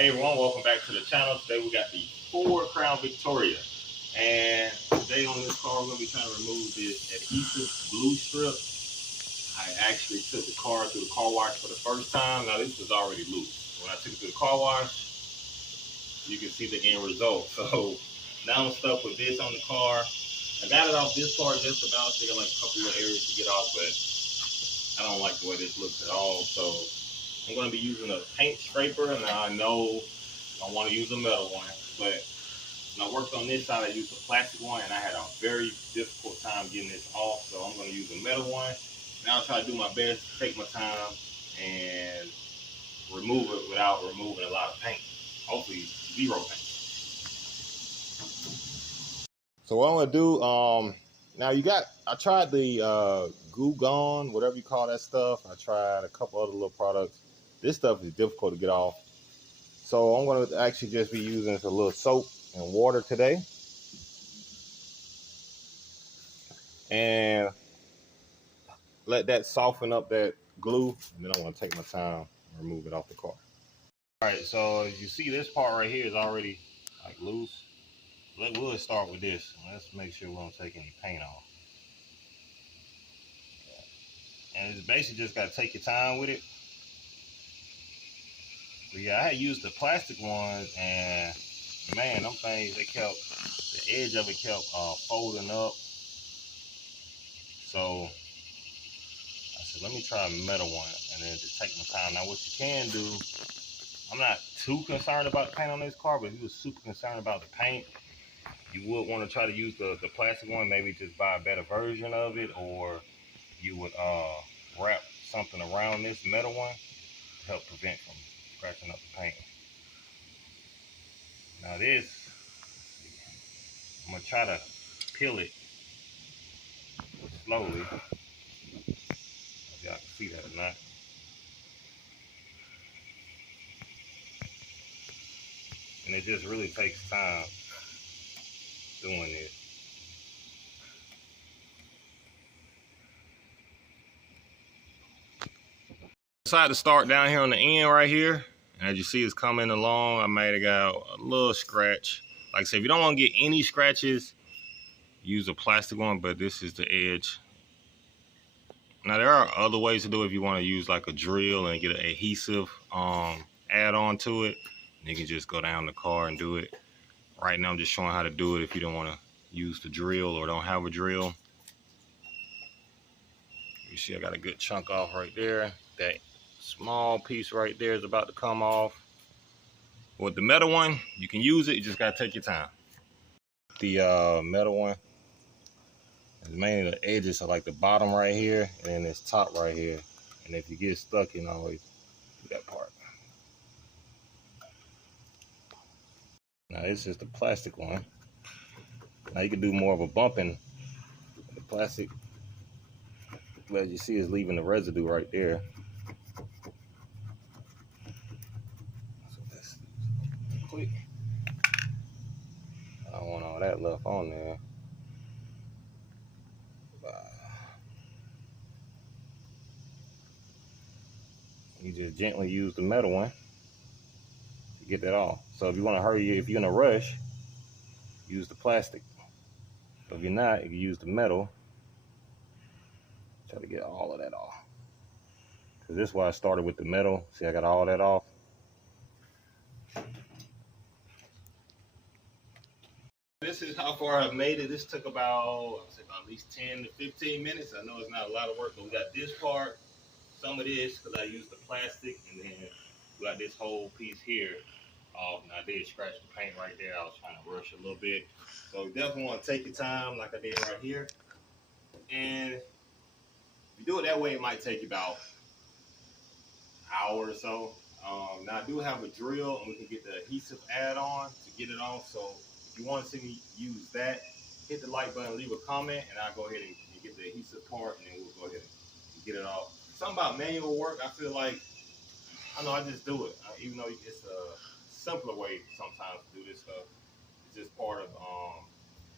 Hey everyone, welcome back to the channel. Today we got the Ford Crown Victoria. And today on this car, we're going to be trying to remove this adhesive glue strip. I actually took the car through the car wash for the first time. Now this was already loose. When I took it through the car wash, you can see the end result. So now I'm stuck with this on the car. I got it off this part just about. Still got like a couple of areas to get off, but I don't like the way this looks at all. So I'm going to be using a paint scraper. Now I know I want to use a metal one, but when I worked on this side, I used a plastic one, and I had a very difficult time getting this off. So I'm going to use a metal one. Now I'll try to do my best, take my time, and remove it without removing a lot of paint. Hopefully, zero paint. So what I'm going to do, now I tried the Goo Gone, whatever you call that stuff. I tried a couple other little products. This stuff is difficult to get off. So I'm going to actually just be using a little soap and water today. And let that soften up that glue. And then I'm going to take my time and remove it off the car. All right, so as you see, this part right here is already like loose. We'll start with this. Let's make sure we don't take any paint off. And it's basically just got to take your time with it. But yeah, I had used the plastic ones, and man, them things, the edge of it kept folding up. So I said, let me try a metal one and then just take my time. Now, what you can do, I'm not too concerned about the paint on this car, but if you were super concerned about the paint, you would want to try to use the plastic one, maybe just buy a better version of it, or you would wrap something around this metal one to help prevent from scratching up the paint. Now this, I'm going to try to peel it slowly. If y'all can see that or not. And it just really takes time doing this. Decided to start down here on the end right here. As you see, it's coming along. I might have got a little scratch. Like I said, if you don't want to get any scratches, use a plastic one, but this is the edge. Now there are other ways to do it if you want to use like a drill and get an adhesive add-on to it. You can just go down the car and do it. Right now I'm just showing how to do it if you don't want to use the drill or don't have a drill. You see I got a good chunk off right there. That small piece right there is about to come off. With the metal one, you can use it, you just gotta take your time. The metal one, mainly the edges are like the bottom right here, and then this top right here. And if you get stuck, you can always do that part. Now this is the plastic one. Now you can do more of a bumping. The plastic, as you see, is leaving the residue right there. So that's quick. I don't want all that left on there. You just gently use the metal one to get that off. So if you want to hurry, if you're in a rush, use the plastic. But if you're not, you can use the metal. Try to get all of that off. Because this is why I started with the metal. See, I got all that off. This is how far I've made it. This took about at least 10 to 15 minutes. I know it's not a lot of work, but we got this part, some of this, because I used the plastic, and then we got this whole piece here off. And I did scratch the paint right there. I was trying to rush a little bit. So you definitely want to take your time like I did right here. And if you do it that way, it might take you about an hour or so. Now I do have a drill, and we can get the adhesive add-on to get it off. So if you want to see me use that, hit the like button, leave a comment, and I'll go ahead and get the adhesive part, and then we'll go ahead and get it off. Something about manual work, I feel like, I know I just do it. Even though it's a simpler way sometimes to do this stuff. It's just part of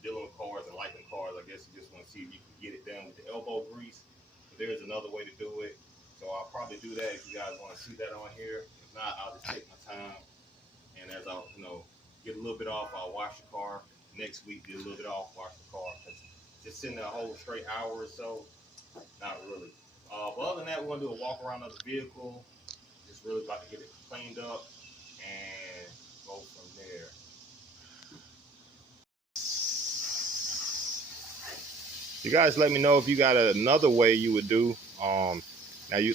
dealing with cars and liking cars. I guess you just want to see if you can get it done with the elbow grease. But there's another way to do it. So I'll probably do that if you guys want to see that on here. If not, I'll just take my time get a little bit off, I'll wash the car. Next week, get a little bit off, wash the car. Just sitting there a whole straight hour or so, not really. But other than that, we're gonna do a walk around of the vehicle. Just really about to get it cleaned up and go from there. You guys let me know if you got another way you would do. Now,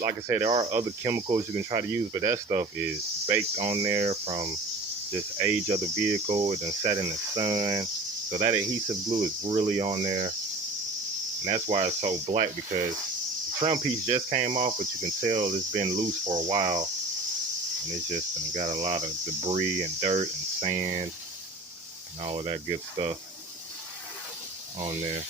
like I said, there are other chemicals you can try to use, but that stuff is baked on there from just age of the vehicle. It done set in the sun. So that adhesive glue is really on there. And that's why it's so black, because the trim piece just came off, but you can tell it's been loose for a while. And it's just got a lot of debris and dirt and sand and all of that good stuff on there.